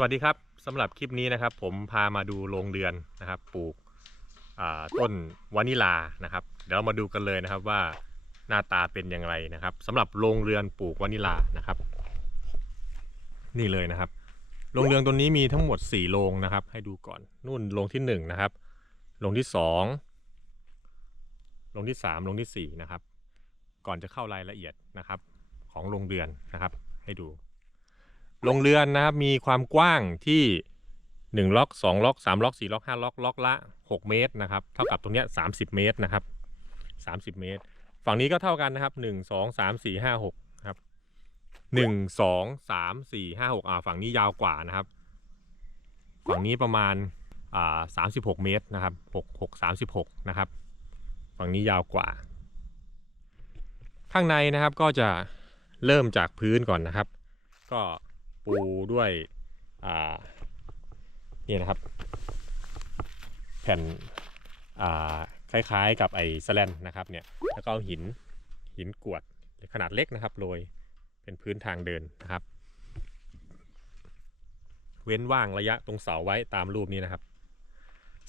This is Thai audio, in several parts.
สวัสดีครับสำหรับคลิปนี้นะครับ ผมพามาดูโรงเรือนนะครับ ปลูกต้นวานิลานะครับ เดี๋ยวเรามาดูกันเลยนะครับว่าหน้าตาเป็นอย่างไรนะครับสำหรับโรงเรือนปลูกวานิลานะครับ นี่เลยนะครับโรงเรือนตัวนี้มีทั้งหมด 4 โรงนะครับ ให้ดูก่อนนู่นโรงที่1นะครับโรงที่2โรงที่3โรงที่4นะครับ ก่อนจะเข้ารายละเอียดนะครับ ของโรงเรือนนะครับ ให้ดู โรงเรือนนะครับมีความกว้างที่1ล็อก2ล็อก3ล็อก4ล็อก5ล็อกล็อกละ 6 เมตรนะครับเท่ากับตรงเนี้ย30 เมตรนะครับ 30 เมตร ฝั่งนี้ก็เท่ากันนะครับ 1 2 3 4 5 6ครับ1 2 3 4 5 6อ่าฝั่งนี้ยาวกว่านะครับ ฝั่งนี้ประมาณอ่า36 เมตรนะครับ6 6 36นะครับ ฝั่งนี้ยาวกว่า ข้างในนะครับก็จะเริ่มจากพื้นก่อนนะครับ ก็ ปูด้วยอ่านี่นะครับ แผ่นอ่าคล้ายๆ กับไอ้สแลนนะครับเนี่ยแล้วก็เอาหินหินกวดขนาดเล็กนะครับโรยเป็นพื้นทางเดินนะครับ เว้นว่างระยะตรงเสาไว้ตามรูปนี้นะครับ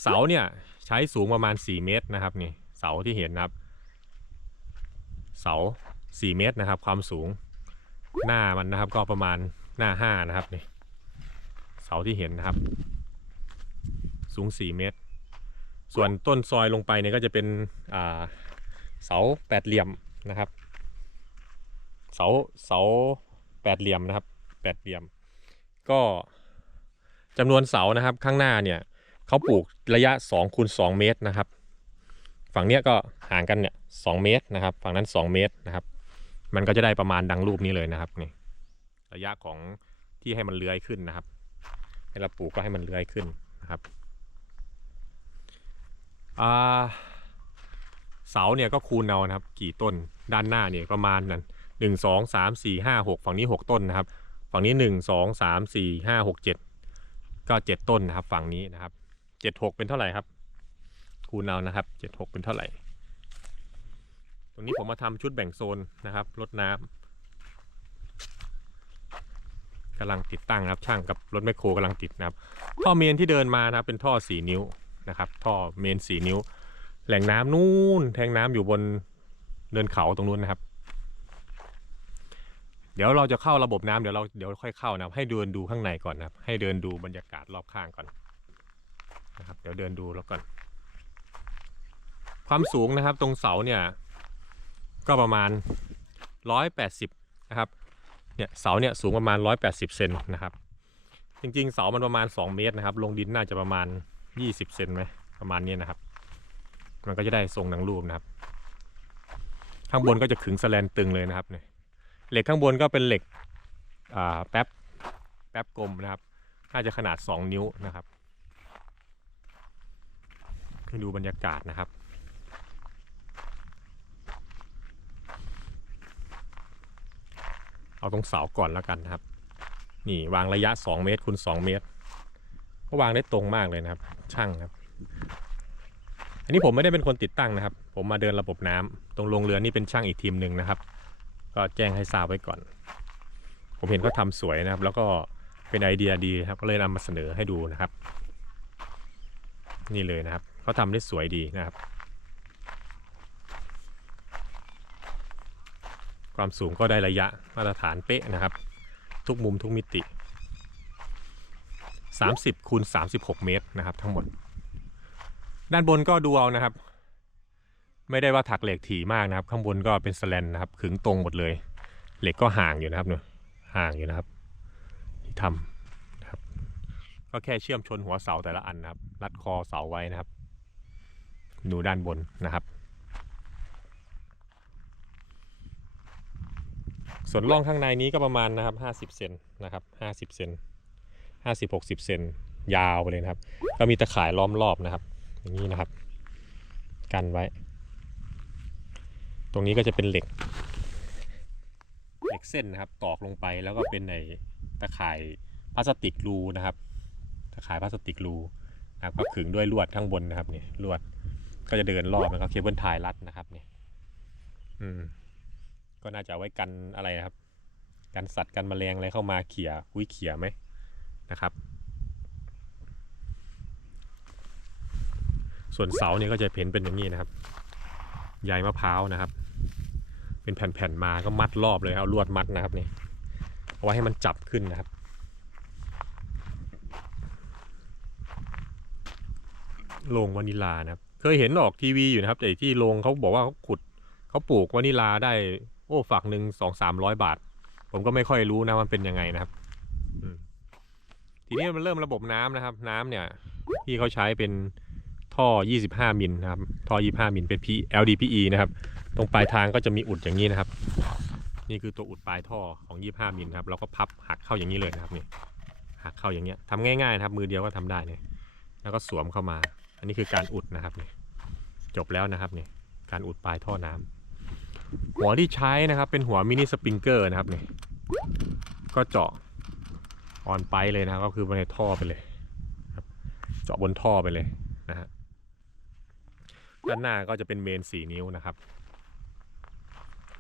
เสาเนี่ยใช้สูงประมาณ 4 เมตรนะครับนี่เสาที่เห็นนะครับ เสา 4 เมตรนะครับ ความสูงหน้ามันนะครับก็ประมาณ หน้า5นะครับนี่เสาที่เห็นนะครับ สูง4เมตร ส่วนต้นซอยลงไปเนี่ยก็จะเป็นเสาแปดเหลี่ยมนะครับ เสาเสาแปดเหลี่ยมนะครับแปดเหลี่ยม ก็จำนวนเสานะครับข้างหน้าเนี่ยเขาปลูกระยะ2คูณ2เมตรนะครับ ฝั่งเนี้ยก็ห่างกันเนี่ยสเมตรนะครับ ฝั่งนั้น 2 เมตรนะครับ มันก็จะได้ประมาณดังรูปนี้เลยนะครับนี่ ระยะของที่ให้มันเลื้อยขึ้นนะครับ ให้เราปลูกก็ให้มันเลื้อยขึ้นนะครับเสาเนี่ยก็คูณเอานะครับ กี่ต้นด้านหน้าเนี่ยประมาณนั้นหนึ่งสองสามสี่ห้าหกฝั่งนี้หกต้นนะครับ ฝั่งนี้หนึ่งสองสามสี่ห้าหกเจ็ดก็เจ็ดต้นนะครับ ฝั่งนี้นะครับเจ็ดหกเป็นเท่าไหร่ครับ คูณเอานะครับเจ็ดหกเป็นเท่าไหร่ ตรงนี้ผมมาทำชุดแบ่งโซนนะครับรดน้ำ กำลังติดตั้งนะครับ ช่างกับรถแมคโครกำลังติดนะครับ ท่อเมนที่เดินมานะครับ เป็นท่อสี่นิ้วนะครับ ท่อเมนสี่นิ้ว แหล่งน้ำนู่นแทงน้ำอยู่บนเนินเขาตรงนู้นนะครับ เดี๋ยวเราจะเข้าระบบน้ำเดี๋ยวเราเดี๋ยวค่อยเข้านะครับ ให้เดินดูข้างในก่อนนะครับ ให้เดินดูบรรยากาศรอบข้างก่อนนะครับ เดี๋ยวเดินดูแล้วก่อน ความสูงนะครับ ตรงเสาเนี่ย ก็ประมาณ 180 นะครับ เนี่ยเสาเนี่ยสูงประมาณ 180เซนนะครับ จริงๆ เสามันประมาณ 2 เมตรนะครับ ลงดินน่าจะประมาณ 20เซนไหมประมาณนี้นะครับ มันก็จะได้ทรงดังรูปนะครับ ข้างบนก็จะขึงสแลนตึงเลยนะครับเนี่ยเหล็กข้างบนก็เป็นเหล็กแป๊บแป๊บกลมนะครับ น่าจะขนาด 2 นิ้วนะครับให้ดูบรรยากาศนะครับ เอาตรงเสาก่อนแล้วกันนะครับ นี่วางระยะ 2 เมตรคูณ2เมตร ก็วางได้ตรงมากเลยนะครับ ช่างครับ อันนี้ผมไม่ได้เป็นคนติดตั้งนะครับ ผมมาเดินระบบน้ำตรงโรงเรือนนี่เป็นช่างอีกทีมหนึ่งนะครับ ก็แจ้งให้ทราบไว้ก่อน ผมเห็นเขาทำสวยนะครับ แล้วก็เป็นไอเดียดีครับ ก็เลยนำมาเสนอให้ดูนะครับ นี่เลยนะครับเขาทำได้สวยดีนะครับ ความสูงก็ได้ระยะมาตรฐานเป๊ะนะครับ ทุกมุมทุกมิติ 30คูณ36 เมตรนะครับ ทั้งหมด ด้านบนก็ดูเอานะครับ ไม่ได้ว่าถักเหล็กถี่มากนะครับ ข้างบนก็เป็นสแลนนะครับขึงตรงหมดเลย เหล็กก็ห่างอยู่นะครับเนอะห่างอยู่นะครับ ที่ทำนะครับ ก็แค่เชื่อมชนหัวเสาแต่ละอันนะครับ รัดคอเสาไว้นะครับ ดูด้านบนนะครับ ส่วนร่องข้างในนี้ก็ประมาณนะครับ50เซนนะครับ50เซน50 60เซนยาวไปเลยนะครับ ก็มีตะข่ายล้อมรอบนะครับ อย่างนี้นะครับ กันไว้ ตรงนี้ก็จะเป็นเหล็ก เหล็กเส้นนะครับตอกลงไปแล้วก็เป็นในตะข่ายพลาสติกรูนะครับ ตะข่ายพลาสติกรูนะครับก็ขึงด้วยลวดข้างบนนะครับนี่ลวดก็จะเดินรอบแล้วก็เคเบิลไทยรัดนะครับนี่อืม ก็น่าจะไว้กันอะไรนะครับ กันสัตว์กันแมลงอะไรเข้ามาเขี่ยคุยเขี่ยไหมนะครับ ส่วนเสาเนี่ยก็จะเห็นเป็นอย่างนี้นะครับใยมะพร้าวนะครับ เป็นแผ่นๆมาก็มัดรอบเลยเอาลวดมัดนะครับนี่เอาไว้ให้มันจับขึ้นนะครับโรงวานิลานะครับ เคยเห็นออกทีวีอยู่นะครับ แต่ที่โรงเขาบอกว่าเขาขุดเขาปลูกวานิลาได้ โอ้ฝักหนึ่งสองสามร้อยบาท ผมก็ไม่ค่อยรู้นะมันเป็นยังไงนะครับทีนี้มันเริ่มระบบน้ำนะครับ น้ำเนี่ยที่เขาใช้เป็นท่อ 25 มิลนะครับ ท่อ 25 มิลเป็น P LDPE นะครับ ตรงปลายทางก็จะมีอุดอย่างนี้นะครับ นี่คือตัวอุดปลายท่อของ 25 มิลครับ เราก็พับหักเข้าอย่างนี้เลยนะครับนี่ หักเข้าอย่างเงี้ยทำง่ายๆนะครับ มือเดียวก็ทำได้เนี่ยแล้วก็สวมเข้ามา อันนี้คือการอุดนะครับนี่จบแล้วนะครับนี่การอุดปลายท่อน้ำ หัวที่ใช้นะครับเป็นหัวมินิสปริงเกอร์นะครับนี่ก็เจาะออนไปเลยนะก็คือไปในท่อไปเลยเจาะบนท่อไปเลยนะฮะด้านหน้าก็จะเป็นเมน4นิ้วนะครับ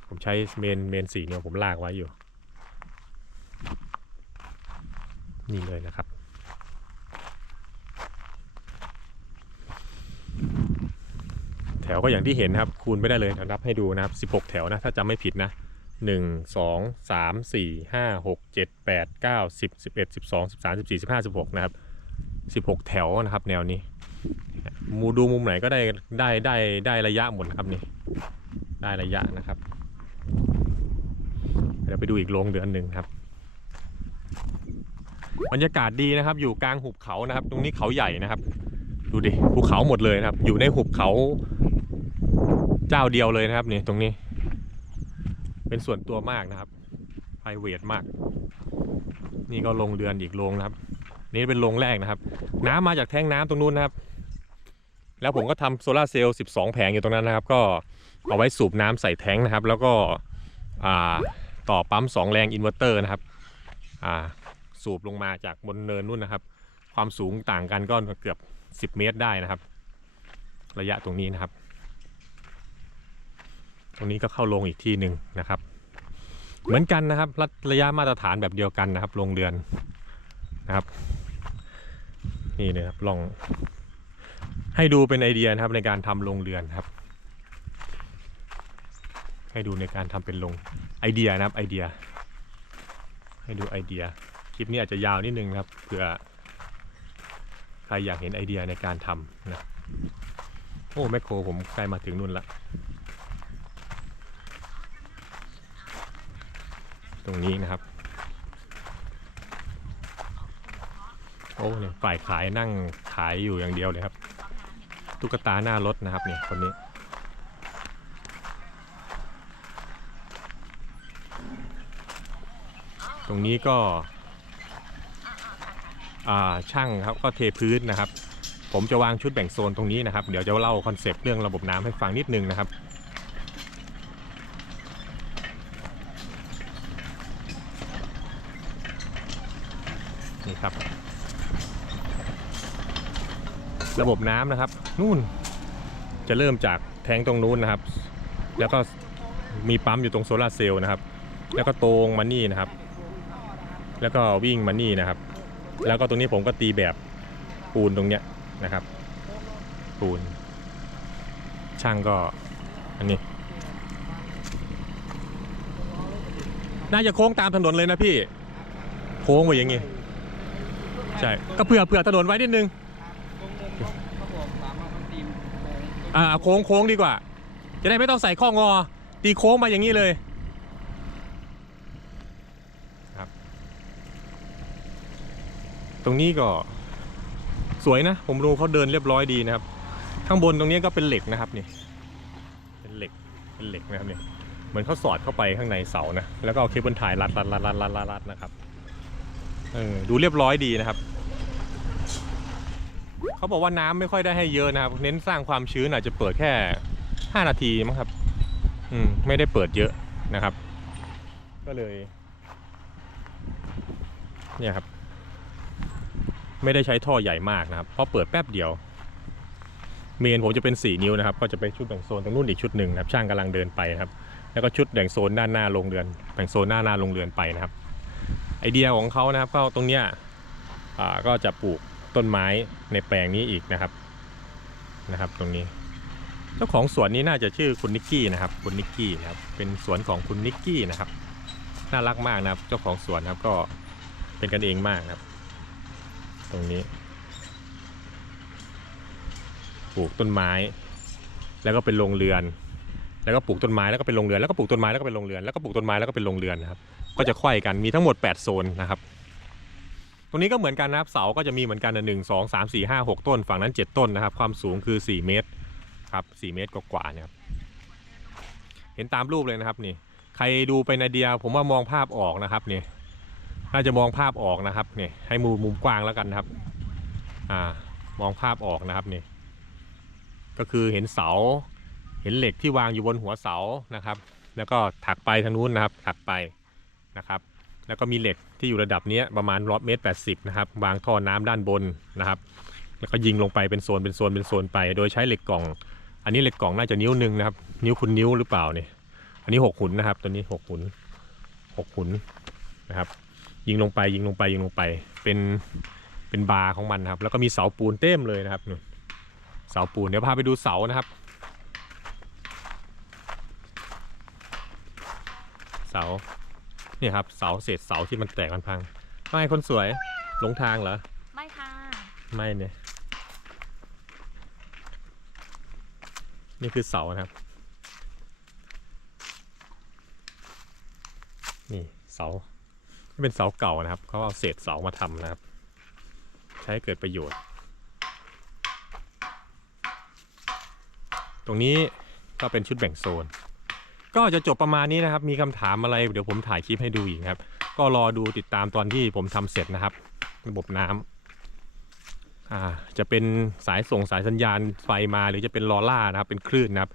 ผมใช้เมนเมน4นิ้วผมลากไว้อยู่ นี่เลยนะครับ ถวก็อย่างที่เห็นครับ คูณไม่ได้เลยนับให้ดูนะครับ 16 แถวนะ ถ้าจำไม่ผิดนะ 1 2 3 4 5 6 7 8 9 10 11 12 13 14 15 16 นะครับ 16 แถวนะครับ แนวนี้ มูดูมุมไหนก็ได้ได้ได้ได้ระยะหมดนะครับนี่ ได้ระยะนะครับ เดี๋ยวไปดูอีกโรงเดือนหนึ่งครับ บรรยากาศดีนะครับ อยู่กลางหุบเขานะครับ ตรงนี้เขาใหญ่นะครับ ดูดิ ภูเขาหมดเลยนะครับ อยู่ในหุบเขา เจ้าเดียวเลยนะครับนี่ตรงนี้ เป็นส่วนตัวมากนะครับไพรเวทมาก นี่ก็ลงเรือนอีกโรงนะครับ นี่เป็นโรงแรกนะครับ น้ำมาจากแท้งน้ำตรงนู้นนะครับ แล้วผมก็ทำโซลาเซลล์12 แผงอยู่ตรงนั้นนะครับ ก็เอาไว้สูบน้ำใส่แท้งนะครับ แล้วก็ต่อปั๊ม2แรงอินเวอร์เตอร์นะครับสูบลงมาจากบนเนินนู่นนะครับ ความสูงต่างกันก็เกือบ 10 เมตรได้นะครับ ระยะตรงนี้นะครับ ตรงนี้ก็เข้าลงอีกที่หนึ่งนะครับ เหมือนกันนะครับระระยะมาตรฐานแบบเดียวกันนะครับโรงเรือนนะครับ นี่นะครับลองให้ดูเป็นไอเดียนะครับในการทำโรงเรือนครับ ให้ดูในการทำเป็นโรงไอเดียนะครับไอเดีย ให้ดูไอเดีย คลิปนี้อาจจะยาวนิดนึงนะครับเผื่อใครอยากเห็นไอเดียในการทำนะโอ้แมคโครผมใกล้มาถึงนู่นละ รงนี้นะครับ โอ้เนี่ยฝ่ายขายนั่งขายอยู่อย่างเดียวเลยครับ ตุ๊กตาหน้ารถนะครับเนี่ยคนนี้ตรงนี้ก็ช่างครับก็เทพื้นนะครับ ผมจะวางชุดแบ่งโซนตรงนี้นะครับ เดี๋ยวจะเล่าคอนเซปต์เรื่องระบบน้ำให้ฟังนิดนึงนะครับ นี่ครับ ระบบน้ำนะครับ นู่นจะเริ่มจากแทงตรงนู้นนะครับ แล้วก็มีปั๊มอยู่ตรงโซลาร์เซลล์นะครับ แล้วก็ตรงมานี่นะครับ แล้วก็วิ่งมานี่นะครับ แล้วก็ตรงนี้ผมก็ตีแบบปูนตรงเนี้ยนะครับ ปูน ช่างก็อันนี้ น่าจะโค้งตามถนนเลยนะพี่ โค้งไว้อย่างงี้ ใช่ ก็เผื่อเผื่อถนนไว้นิดนึง เขาบอกสามารถทำทีมโค้ง อ่าโค้งโค้งดีกว่า จะได้ไม่ต้องใส่ข้องอ ตีโค้งมาอย่างนี้เลยครับ ตรงนี้ก็สวยนะ ผมดูเขาเดินเรียบร้อยดีนะครับ ข้างบนตรงนี้ก็เป็นเหล็กนะครับนี่ เป็นเหล็ก เป็นเหล็กนะครับเนี่ยเหมือนเขาสอดเข้าไปข้างในเสานะ แล้วก็เอาเคเบิลไทยรัดรัดรัดรัดรัดรัดนะครับ เออ ดูเรียบร้อยดีนะครับ เขาบอกว่าน้ำไม่ค่อยได้ให้เยอะนะครับ เน้นสร้างความชื้นอาจจะเปิดแค่ 5 นาทีมั้งครับ อืมไม่ได้เปิดเยอะนะครับ ก็เลย เนี่ยครับ ไม่ได้ใช้ท่อใหญ่มากนะครับ เพราะเปิดแป๊บเดียว เมนผมจะเป็น 4 นิ้วนะครับ ก็จะไปชุดแบ่งโซนตรงนู้นอีกชุดหนึ่งนะครับช่างกำลังเดินไปนะครับ แล้วก็ชุดแบ่งโซนด้านหน้าโรงเรือน แบ่งโซนหน้าหน้าโรงเรือนไปนะครับ ไอเดียของเขานะครับก็ตรงเนี้ยอ่าก็จะปลูก ต้นไม้ในแปลงนี้อีกนะครับนะครับ ตรงนี้เจ้าของสวนนี้น่าจะชื่อคุณนิกกี้นะครับ คุณนิกกี้นะครับเป็นสวนของคุณนิกกี้นะครับน่ารักมากนะครับเจ้าของสวนนะครับก็เป็นกันเองมากนะครับ ตรงนี้ปลูกต้นไม้ แล้วก็เป็นโรงเรือน แล้วก็ปลูกต้นไม้แล้วก็เป็นโรงเรือนแล้วก็ปลูกต้นไม้แล้วก็เป็นโรงเรือนแล้วก็ปลูกต้นไม้แล้วก็เป็นโรงเรือนนะครับ ก็จะไขว้กันมีทั้งหมด 8 โซนนะครับ ตรงนี้ก็เหมือนกันนะครับเสาก็จะมีเหมือนกันหนึ่งสองสามสี่ห้าหกต้น ฝั่งนั้น7ต้นนะครับ ความสูงคือ4เมตรครับ4เมตรกว่าๆเนี่ยครับเห็นตามรูปเลยนะครับนี่ ใครดูไปในเดียผมว่ามองภาพออกนะครับนี่น่าจะมองภาพออกนะครับนี่ให้มุมมุมกว้างแล้วกันนะครับ อ่ามองภาพออกนะครับนี่ ก็คือเห็นเสา เห็นเหล็กที่วางอยู่บนหัวเสานะครับ แล้วก็ถักไปทางนู้นนะครับ ถักไปนะครับ แล้วก็มีเหล็ก ที่อยู่ระดับนี้ประมาณร้อยเมตรแปดสิบนะครับวางท่อน้ำด้านบนนะครับ แล้วก็ยิงลงไปเป็นโซนเป็นโซนเป็นโซนไป โดยใช้เหล็กกล่อง อันนี้เหล็กกล่องน่าจะนิ้วหนึ่งนะครับ นิ้วคุณนิ้วหรือเปล่าเนี่ยอันนี้หกหุนนะครับ ตัวนี้หกหุนหกหุนนะครับ ยิงลงไปยิงลงไปยิงลงไปเป็นเป็นบาร์ของมันนะครับ แล้วก็มีเสาปูนเต็มเลยนะครับเสาปูนเดี๋ยวพาไปดูเสานะครับ เสา เนี่ยครับเสาเศษเสาที่มันแตกมันพังไม่คนสวยหลงทางเหรอไม่ค่ะไม่เนี่ยนี่คือเสานะครับ นี่เสาเป็นเสาเก่านะครับเขาเอาเศษเสามาทำนะครับ ใช้ให้เกิดประโยชน์ ตรงนี้ก็เป็นชุดแบ่งโซน ก็จะจบประมาณนี้นะครับ มีคำถามอะไรเดี๋ยวผมถ่ายคลิปให้ดูอีกครับ ก็รอดูติดตามตอนที่ผมทำเสร็จนะครับ ระบบน้ำอ่าจะเป็นสายส่งสายสัญญาณไฟมาหรือจะเป็นลอล่านะครับ เป็นคลื่นนะครับ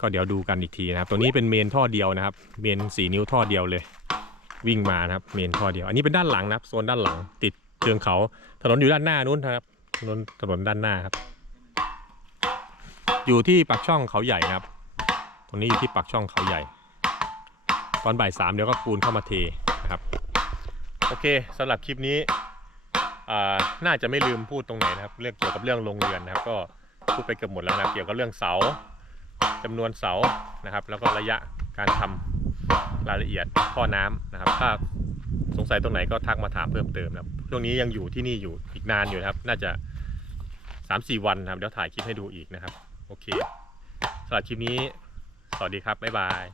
ก็เดี๋ยวดูกันอีกทีนะครับ ตัวนี้เป็นเมนท่อเดียวนะครับ เมนสีนิ้วท่อเดียวเลย วิ่งมานะครับ เมนท่อเดียว อันนี้เป็นด้านหลังนะครับโซนด้านหลัง ติดเชิงเขา ถนนอยู่ด้านหน้านู้นครับถนนถนนด้านหน้าครับ อยู่ที่ปากช่องเขาใหญ่นะครับ รงนี้อยู่ที่ปากช่องเขาใหญ่ ตอนบ่ายสามเดี๋ยวก็ปูนเข้ามาเทนะครับ โอเคสำหรับคลิปนี้น่าจะไม่ลืมพูดตรงไหนนะครับ เรื่องเกี่ยวกับเรื่องโรงเรือนนะครับ ก็พูดไปเกือบหมดแล้วนะเกี่ยวกับเรื่องเสาจำนวนเสานะครับ แล้วก็ระยะการทำรายละเอียดท่อน้ำนะครับ ถ้าสงสัยตรงไหนก็ทักมาถามเพิ่มเติมนะครับช่วงนี้ยังอยู่ที่นี่อยู่อีกนานอยู่นะครับ น่าจะ 3-4 วันนะครับเดี๋ยวถ่ายคลิปให้ดูอีกนะครับ โอเคสำหรับคลิปนี้ สวัสดีครับ บ๊ายบาย